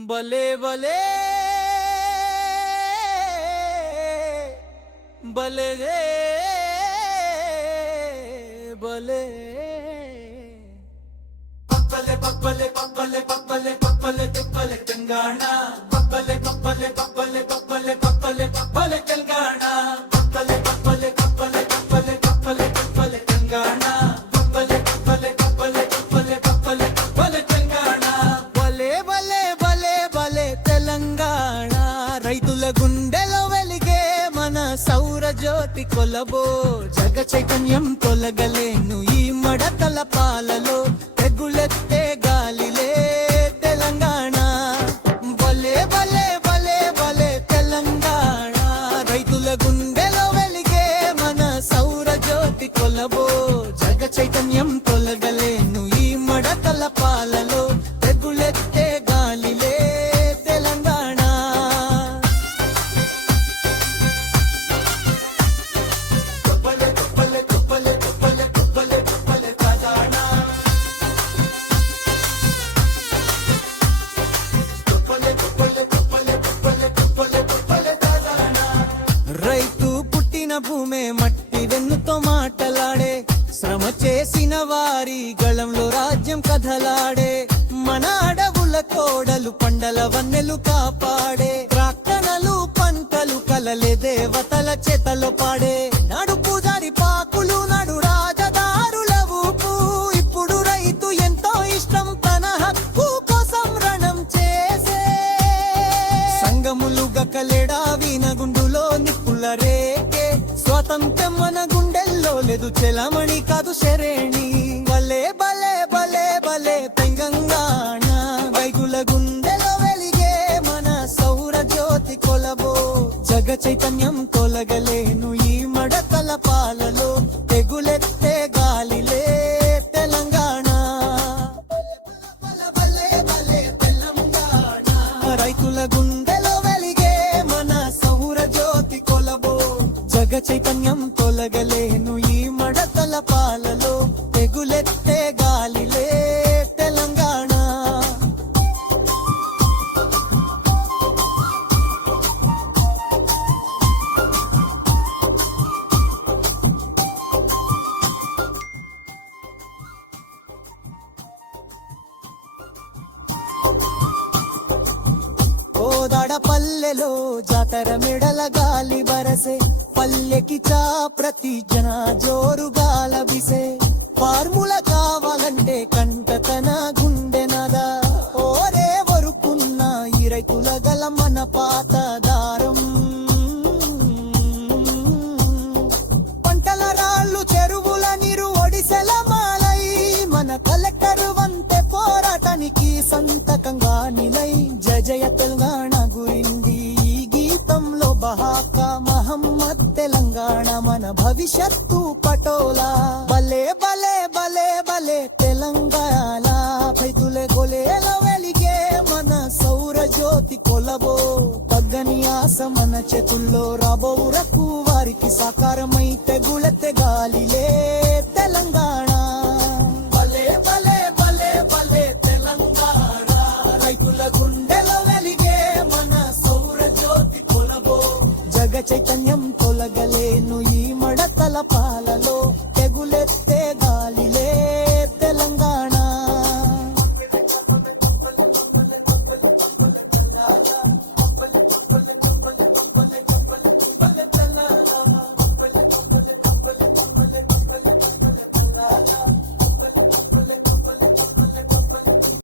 భలే భలే భలే భలే పప్పలే పప్పలే పప్పలే పప్పలే పప్పలే పప్పలే తెలంగాణ పప్పలే పప్పలే పప్పలే పప్పలే పప్పలే పప్పలే తెలంగాణ పప్పలే పప్పలే పప్పలే పప్పలే పప్పలే పప్పలే తెలంగాణ పప్పలే పప్పలే పప్పలే పప్పలే పప్పలే పప్పలే తెలంగాణ భలే భలే భలే భలే తెలంగాణ రైతుల గుండెలో వెలిగే మన సౌర జ్యోతి కొలబో జగ చైతన్యం తొలగలేను ఈ మడతల పాలలో తెగులెత్తే గాలిలే తెలంగాణ భలే భలే భలే భలే తెలంగాణ రైతుల గుండెలో వెలిగే మన సౌర జ్యోతి కొలబో జగ చైతన్యం తొలగలేను ఈ మడతల పాలలో తెగులెత్తే గాలిలే తెలంగాణ కొప్పలే కొప్పలే కొప్పలే కొప్పలే కొప్పలే కొప్పలే తెలంగాణ కొప్పలే కొప్పలే కొప్పలే కొప్పలే కొప్పలే కొప్పలే తెలంగాణ రైతు పుట్టిన భూమే మట్టి వెన్నుతో మాటలాడే శ్రమ చేసిన వారి గళంలో రాజ్యం కథలాడే మన అడవుల కోడలు పండల వన్నెలు కాపాడే ప్రార్థనలు పంటలు కలలే దేవతల చేతలో పాడే నాడు పూజారి పాకులు నడు రాజదారుల ఊపు ఇప్పుడు రైతు ఎంతో ఇష్టం తన హక్కు కోసం రణం చేసే సంగములు గకలేడా వీనగుండులో నిప్పుల రేకే స్వాతంత్ర్యం మన గుండెల్లో లేదు చెలమణి కాదు శరేణి భలే భలే భలే భలే తెలంగాణ రైతుల గుండెలో వెలిగే మన సౌర జ్యోతి కొలబో జగ చైతన్యం తొలగలేను ఈ మడతల పాలలో తెగులెత్తే గాలిలే తెలంగాణ భలే భలే తెలంగాణ రైతుల గుండెలో వెలిగే మన సౌర జ్యోతి కొలబో జగ చైతన్యం తొలగలేను ఈ మడతల పాలలో తెగులెత్తే గాలిలే తెలంగాణ కోదాడ పల్లెలో జాతర మెడల గాలి బరసే పల్లెకి చా ప్రతి జన జోరుగాల బిసే ఫార్ముల కావాలంటే కంట తన గుండె నదా ఓరే వరుకున్న ఈ రైతుల గల మన పాత దారం పంటల రాళ్ళు చెరువుల నీరు ఒడిసెల మాలై మన కలెక్టర్ వంతే పోరాటానికి సంతకంగా నిలై జయ తెలంగాణ గురింది ఈ గీతంలో బహాక మహమ్మద్ తెలంగాణ మన భవిష్యత్తు పటోలా భలే భలే భలే భలే తెలంగాణ రైతులే గొలేల వెలిగే మన సౌర జ్యోతి కొలబో తగ్గని ఆశ మన చేతుల్లో రాబోవురకు వారికి సాక